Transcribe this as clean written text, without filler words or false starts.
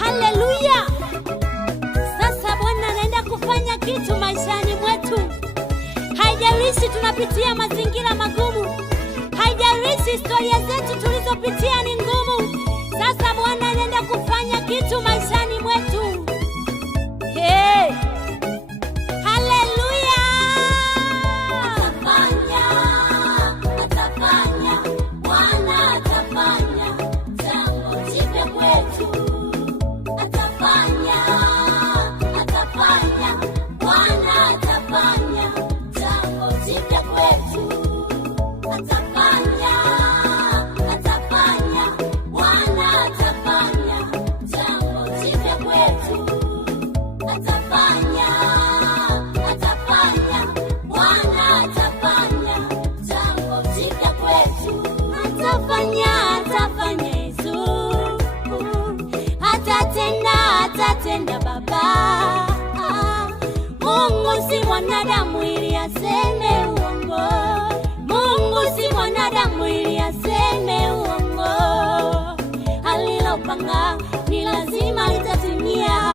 Haleluya! Sasa Bwana anaenda kufanya kitu maishani mwetu. Haijalishi tunapitia mazingira magumu, haijalishi historia zetu tulizopitia ni ngumu. Sasa Bwana anaenda kufanya kitu maishani mwetu. Hey! Haleluya! Atafanya, Bwana atafanya jambo jipya kwetu. Atafanya, Bwana atafanya jambo jipya kwetu. Atafanya, Bwana atafanya jambo jipya kwetu. Atafanya, Bwana atafanya jambo jipya kwetu. Atafanya Yesu. Atatenda Baba. Mungu si mwanadamu ili aseme uongo. Mungu si mwanadamu ili aseme uongo. Alilopanga